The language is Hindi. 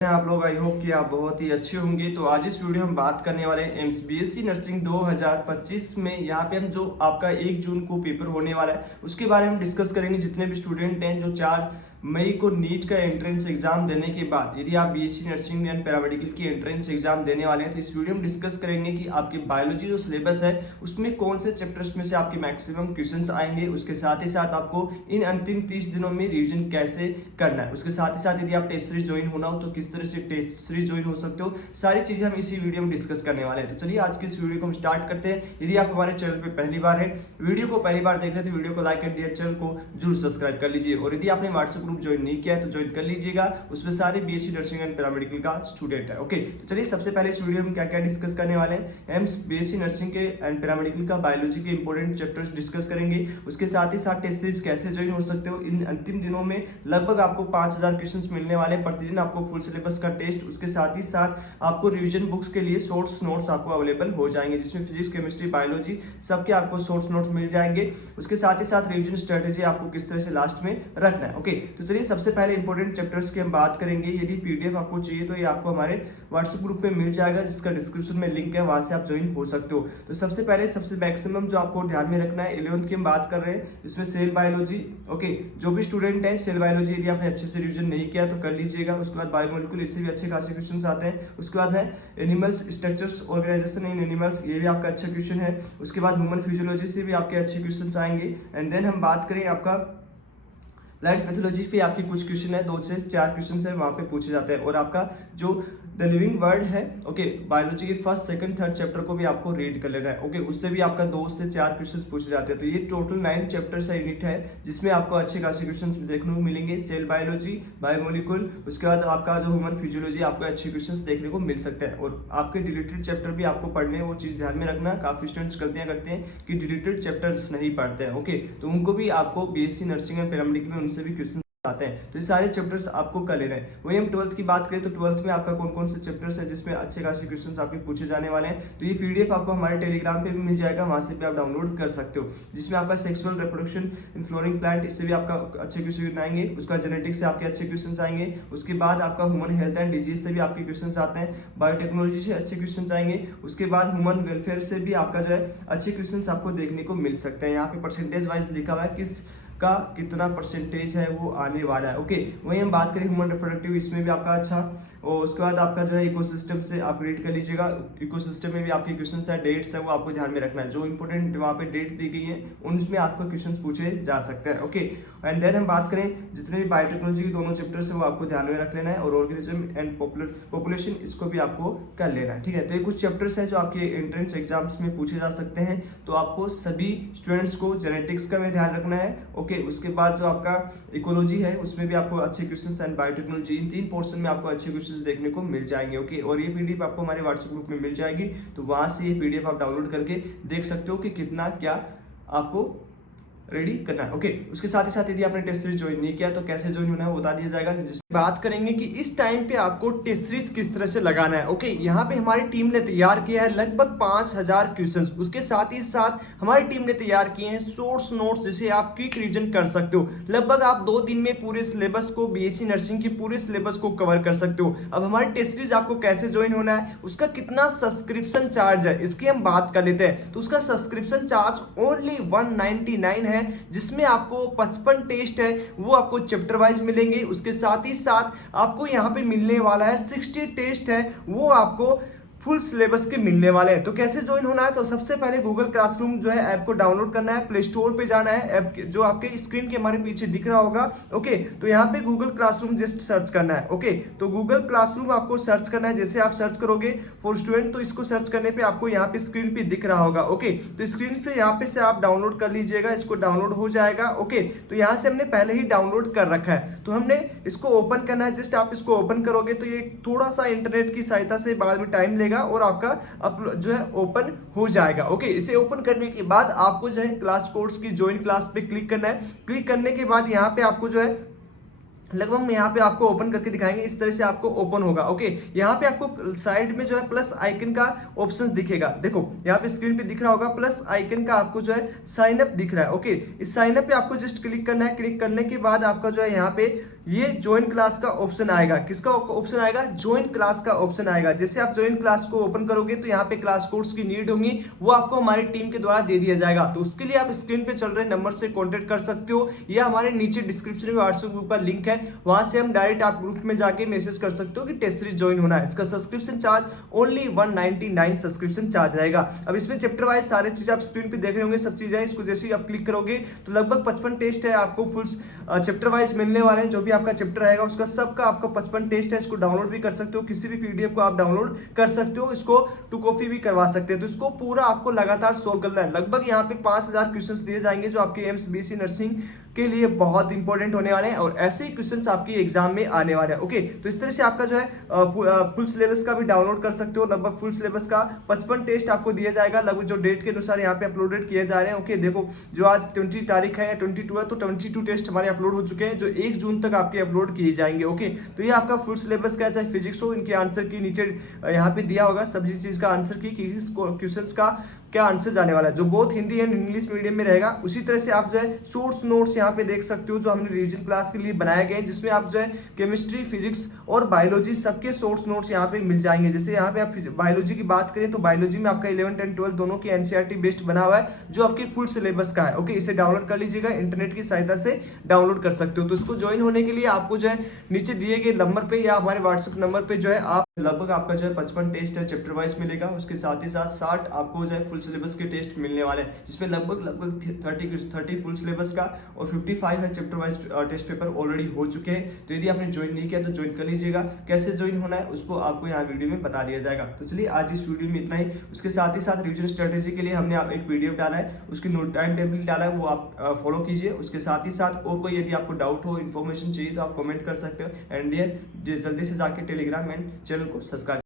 आप लोग, आई होप कि आप बहुत ही अच्छे होंगे। तो आज इस वीडियो में हम बात करने वाले हैं एम्स बीएससी नर्सिंग 2025 में। यहाँ पे हम जो आपका 1 जून को पेपर होने वाला है उसके बारे में डिस्कस करेंगे। जितने भी स्टूडेंट हैं जो 4 मई को नीट का एंट्रेंस एग्जाम देने के बाद यदि आप बीएससी नर्सिंग एंड पैरामेडिकल की एंट्रेंस एग्जाम देने वाले हैं तो इस वीडियो में डिस्कस करेंगे कि आपकी बायोलॉजी जो सिलेबस है उसमें कौन से चैप्टर्स में से आपके मैक्सिमम क्वेश्चंस आएंगे। उसके साथ ही साथ आपको इन अंतिम 30 दिनों में रिवीजन कैसे करना है। उसके साथ ही साथ यदि आप टेस्ट सीरीज ज्वाइन होना हो तो किस तरह से टेस्ट सीरीज ज्वाइन हो सकते हो, सारी चीजें हम इसी वीडियो में डिस्कस करने वाले हैं। तो चलिए आज के इस वीडियो को हम स्टार्ट करते हैं। यदि आप हमारे चैनल पे पहली बार है, वीडियो को पहली बार देख रहे हैं तो वीडियो को लाइक कर दिया, चैनल को जरूर सब्सक्राइब कर लीजिए। और यदि आपने व्हाट्सएप ग्रुप ज्वाइन नहीं किया है तो ज्वाइन कर लीजिएगा, उसमें सारे बीएससी नर्सिंग एंड पैरामेडिकल का स्टूडेंट है। ओके, तो चलिए सबसे पहले इस वीडियो में क्या क्या डिस्कस करने वाले हैं। एम्स बीएससी नर्सिंग के एंड पैरामेडिकल का बायोलॉजी के इंपॉर्टेंट चैप्टर्स डिस्कस करेंगे। उसके साथ ही साथ टेस्ट सीरीज कैसे ज्वाइन हो सकते हो। इन अंतिम दिनों में लगभग आपको 5000 क्वेश्चंस मिलने वाले हैं, प्रतिदिन आपको फुल सिलेबस का टेस्ट, उसके साथ ही साथ आपको रिवीजन बुक्स के लिए सोर्स नोट्स आपको अवेलेबल हो जाएंगे, जिसमें फिजिक्स, केमिस्ट्री, बायोलॉजी सबके आपको सोर्स नोट्स मिल जाएंगे। उसके साथ ही साथ रिवीजन स्ट्रेटेजी आपको किस तरह से लास्ट में रखना है। ओके, तो चलिए सबसे पहले इंपॉर्टेंट चैप्टर्स की हम बात करेंगे। यदि पीडीएफ आपको चाहिए तो ये आपको हमारे व्हाट्सएप ग्रुप में मिल जाएगा, जिसका डिस्क्रिप्शन में लिंक है, वहां से आप ज्वाइन हो सकते हो। तो सबसे पहले सबसे मैक्सिमम जो आपको ध्यान में रखना है 11th की हम बात कर रहे हैं, इसमें सेल बायोलॉजी। ओके, जो भी स्टूडेंट है सेल बायोलॉजी यदि आपने अच्छे से रिवीजन नहीं किया तो कर लीजिएगा। उसके बाद बायोमोलिक्यूल, इससे भी अच्छे खासे क्वेश्चन आते हैं। उसके बाद है एनिमल्स स्ट्रक्चर्स ऑर्गेनाइजेशन इन एनिमल्स, ये भी आपका अच्छा क्वेश्चन है। उसके बाद ह्यूमन फिजियोलॉजी से भी आपके अच्छे क्वेश्चन आएंगे। एंड देन हम बात करें आपका प्लांट पैथोलॉजी पे आपके कुछ क्वेश्चन है, 2 से 4 क्वेश्चन है वहां पे पूछे जाते हैं। और आपका जो द लिविंग वर्ल्ड है, ओके, बायोलॉजी के फर्स्ट, सेकंड, थर्ड चैप्टर को भी आपको रीड कर लेना है। ओके, उससे भी आपका 2 से 4 क्वेश्चन पूछे जाते हैं। तो ये टोटल 9 चैप्टर्स है, यूनिट है, जिसमें आपको अच्छे खासे क्वेश्चन देखने को मिलेंगे। सेल बायोलॉजी, बायोमोलिक्यूल, उसके बाद आपका जो ह्यूमन फिजियोलॉजी, आपको अच्छे क्वेश्चन देखने को मिल सकते हैं। और आपके डिलीटेड चैप्टर भी आपको पढ़ने हैं, वो चीज ध्यान में रखना। काफी स्टूडेंट्स गलतियां करते हैं कि डिलीटेड चैप्टर्स नहीं पढ़ते हैं। ओके, तो उनको भी आपको बीएससी नर्सिंग एंड पैरामेडिकल में उनसे भी क्वेश्चन आते हैं, तो ये सारे चैप्टर्स आपको कर लेने हैं। वही हम 12th की बात करें तो 12th में आपका कौन कौन से चैप्टर्स है जिसमें अच्छे खासे क्वेश्चंस आपके पूछे जाने वाले हैं। तो ये पीडीएफ आपको हमारे टेलीग्राम पे भी मिल जाएगा, वहां से भी आप डाउनलोड कर सकते हो। जिसमें आपका sexual reproduction in flowering plant, इससे भी आपका अच्छे क्वेश्चन आएंगे। उसका जेनेटिक्स से आपके अच्छे क्वेश्चन आएंगे। उसके बाद आपका ह्यूमन हेल्थ एंड डिजीज से भी आपके क्वेश्चन आते हैं। बायोटेक्नोलॉजी से अच्छे क्वेश्चन आएंगे। उसके बाद ह्यूमन वेलफेयर से भी आपका जो है अच्छे क्वेश्चन आपको देखने को मिल सकते हैं। यहाँ पे परसेंटेज वाइज लिखा हुआ है किस का कितना परसेंटेज है वो आने वाला है। ओके, वही हम बात करें ह्यूमन रिप्रोडक्टिव, इसमें भी आपका अच्छा। और उसके बाद आपका जो है इकोसिस्टम से आप रीड कर लीजिएगा। इकोसिस्टम में भी आपके क्वेश्चंस है, डेट्स है, वो आपको ध्यान में रखना है। जो इंपोर्टेंट वहाँ पे डेट दी गई है उनमें आपको क्वेश्चंस पूछे जा सकते हैं। ओके, एंड देन हम बात करें जितने भी बायोटेक्नोलॉजी के दोनों चैप्टर्स है वो आपको ध्यान में रख लेना है। और ऑर्गेनिज्म एंड पॉपुलेशन, इसको भी आपको कर लेना है। ठीक है, तो ये कुछ चैप्टर्स हैं जो आपके एंट्रेंस एग्जाम्स में पूछे जा सकते हैं। तो आपको सभी स्टूडेंट्स को जेनेटिक्स का में ध्यान रखना है। ओके, उसके बाद जो आपका इकोलॉजी है उसमें भी आपको अच्छे questions and biotechnology, in 3 portion में आपको अच्छे क्वेश्चंस देखने को मिल जाएंगे। ओके, और ये पीडीएफ आपको हमारे व्हाट्सएप ग्रुप में मिल जाएगी, तो वहां से ये पीडीएफ आप डाउनलोड करके देख सकते हो कि कितना क्या आपको रेडी करना है। ओके, उसके साथ ही साथ यदि आपने टेस्ट सीरीज ज्वाइन नहीं किया तो कैसे ज्वाइन होना है वो बता दिया जाएगा। जिसमें बात करेंगे कि इस टाइम पे आपको टेस्ट सीरीज किस तरह से लगाना है। ओके, यहाँ पे हमारी टीम ने तैयार किया है लगभग 5000 क्वेश्चंस। उसके साथ ही साथ हमारी टीम ने तैयार किए हैं सोर्स नोट्स, जिसे आप क्विक रिवीजन कर सकते हो। लगभग आप 2 दिन में पूरे सिलेबस को, बीएससी नर्सिंग की पूरे सिलेबस को कवर कर सकते हो। अब हमारी टेस्ट सीरीज आपको कैसे ज्वाइन होना है, उसका कितना सब्सक्रिप्शन चार्ज है, इसकी हम बात कर लेते हैं। तो उसका सब्सक्रिप्शन चार्ज ओनली 199 है, जिसमें आपको 55 टेस्ट है वो आपको चैप्टर वाइज मिलेंगे। उसके साथ ही साथ आपको यहाँ पे मिलने वाला है 60 टेस्ट है वो आपको फुल सिलेबस के मिलने वाले हैं। तो कैसे ज्वाइन होना है, तो सबसे पहले गूगल क्लासरूम जो है ऐप को डाउनलोड करना है, प्ले स्टोर पे जाना है। ऐप जो आपके स्क्रीन के हमारे पीछे दिख रहा होगा। ओके, तो यहाँ पे गूगल क्लासरूम जस्ट सर्च करना है। ओके, तो गूगल क्लासरूम आपको सर्च करना है। जैसे आप सर्च करोगे फॉर स्टूडेंट, तो इसको सर्च करने पे आपको यहाँ पे स्क्रीन पे दिख रहा होगा। ओके, तो स्क्रीन पे यहाँ पे से आप डाउनलोड कर लीजिएगा, इसको डाउनलोड हो जाएगा। ओके, तो यहाँ से हमने पहले ही डाउनलोड कर रखा है, तो हमने इसको ओपन करना है। जस्ट आप इसको ओपन करोगे तो ये थोड़ा सा इंटरनेट की सहायता से बाद में टाइम लेगा और आपका जो है ओपन हो जाएगा। ओके, इसे ओपन करने के बाद आपको जो है क्लास कोर्स की ज्वाइन क्लास पे क्लिक करना है। क्लिक करने के बाद यहाँ पे आपको जो है लगभग यहाँ पे आपको ओपन करके दिखाएंगे, इस तरह से आपको ओपन होगा। ओके, यहाँ पे आपको साइड में जो है प्लस आइकन का ऑप्शन दिखेगा। देखो यहाँ पे स्क्रीन पे दिख रहा होगा प्लस आइकन का, आपको जो है साइन अप दिख रहा है। ओके, इस साइन अप पे आपको जस्ट क्लिक करना है। क्लिक करने के बाद आपका जो है यहाँ पे ये ज्वाइन क्लास का ऑप्शन आएगा। किसका ऑप्शन आएगा? ज्वाइन क्लास का ऑप्शन आएगा। जैसे आप ज्वाइन क्लास को ओपन करोगे तो यहाँ पे क्लास कोड्स की नीड होंगी, वो आपको हमारी टीम के द्वारा दे दिया जाएगा। तो उसके लिए आप स्क्रीन पे चल रहे नंबर से कॉन्टेक्ट कर सकते हो, या हमारे नीचे डिस्क्रिप्शन में व्हाट्सएप ग्रुप का लिंक है, वहां से हम डायरेक्ट आप ग्रुप में जाके मैसेज कर सकते हो कि टेस्ट सीरीज ज्वाइन होना है। इसका subscription charge only 199 subscription charge रहेगा। अब इसमें चैप्टर वाइज सारे चीज आप स्क्रीन पे देख रहे होंगे, सब चीजें इसको जैसे ही आप क्लिक करोगे तो लगभग 55 टेस्ट है आपको फुल चैप्टर वाइज मिलने वाले हैं। जो भी आपका चैप्टर रहेगा उसका सबका आपका 55 टेस्ट है। इसको डाउनलोड भी कर सकते हो, किसी भी पीडीएफ को आप डाउनलोड कर सकते हो, इसको टू कॉपी भी करवा सकते हैं। तो इसको पूरा आपको लगातार सोल्व करना है। लगभग यहाँ पे 5000 क्वेश्चंस दिए जाएंगे जो आपके एम्स बीएससी नर्सिंग के लिए बहुत इंपॉर्टेंट होने वाले हैं, और ऐसे ही क्वेश्चंस आपकी एग्जाम में आने वाले हैं। ओके, तो इस तरह से आपका जो है फुल सिलेबस का भी डाउनलोड कर सकते हो। लगभग फुल सिलेबस का 55 टेस्ट आपको दिया जाएगा, लगभग जो डेट के अनुसार यहाँ पे अपलोडेड किए जा रहे हैं। ओके, देखो जो आज 20 तारीख है या 22 है, तो 22 टेस्ट हमारे अपलोड हो चुके हैं जो 1 जून तक आपके अपलोड किए जाएंगे। ओके, तो ये आपका फुल सिलेबस का, चाहे फिजिक्स हो, इनके आंसर की नीचे यहाँ पे दिया होगा सभी चीज का आंसर की, किस क्वेश्चन का क्या आंसर जाने वाला है, जो बहुत हिंदी एंड इंग्लिश मीडियम में रहेगा। उसी तरह से आप जो है सोर्स नोट्स यहाँ पे देख सकते हो जो हमने रिवीजन क्लास के लिए बनाए गए हैं, जिसमें आप जो है केमिस्ट्री, फिजिक्स और बायोलॉजी सबके सोर्स नोट्स यहाँ पे मिल जाएंगे। जैसे यहाँ पे आप बायोलॉजी की बात करें तो बायोलॉजी में आपका 11th एंड 12 दोनों की एनसीईआरटी बेस्ड बना हुआ है जो आपके फुल सिलेबस का है। ओके, इसे डाउनलोड कर लीजिएगा, इंटरनेट की सहायता से डाउनलोड कर सकते हो। तो इसको ज्वाइन होने के लिए आपको जो है नीचे दिए गए नंबर पे या हमारे व्हाट्सएप नंबर पे जो है आप लगभग आपका जो है 55 टेस्ट है चैप्टर वाइज मिलेगा। उसके साथ ही साथ 60 आपको जो है फुल सिलेबस के टेस्ट मिलने वाले हैं, जिसमें लगभग 30 फुल सिलेबस का और 55 है chapter wise test paper already हो चुके हैं। तो यदि आपने ज्वाइन नहीं किया तो ज्वाइन कर लीजिएगा। कैसे ज्वाइन होना है उसको आपको यहाँ वीडियो में बता दिया जाएगा। तो चलिए आज इस वीडियो में इतना ही। उसके साथ ही साथ रिवीजन स्ट्रेटेजी के लिए हमने एक पीडीएफ डाला है, उसकी टाइम टेबल डाला है, वो आप फॉलो कीजिए। उसके साथ ही साथ और कोई यदि आपको डाउट हो, इन्फॉर्मेशन चाहिए तो आप कमेंट कर सकते हो। एंड जल्दी से जाके टेलीग्राम एंड चैनल को सब्सक्राइब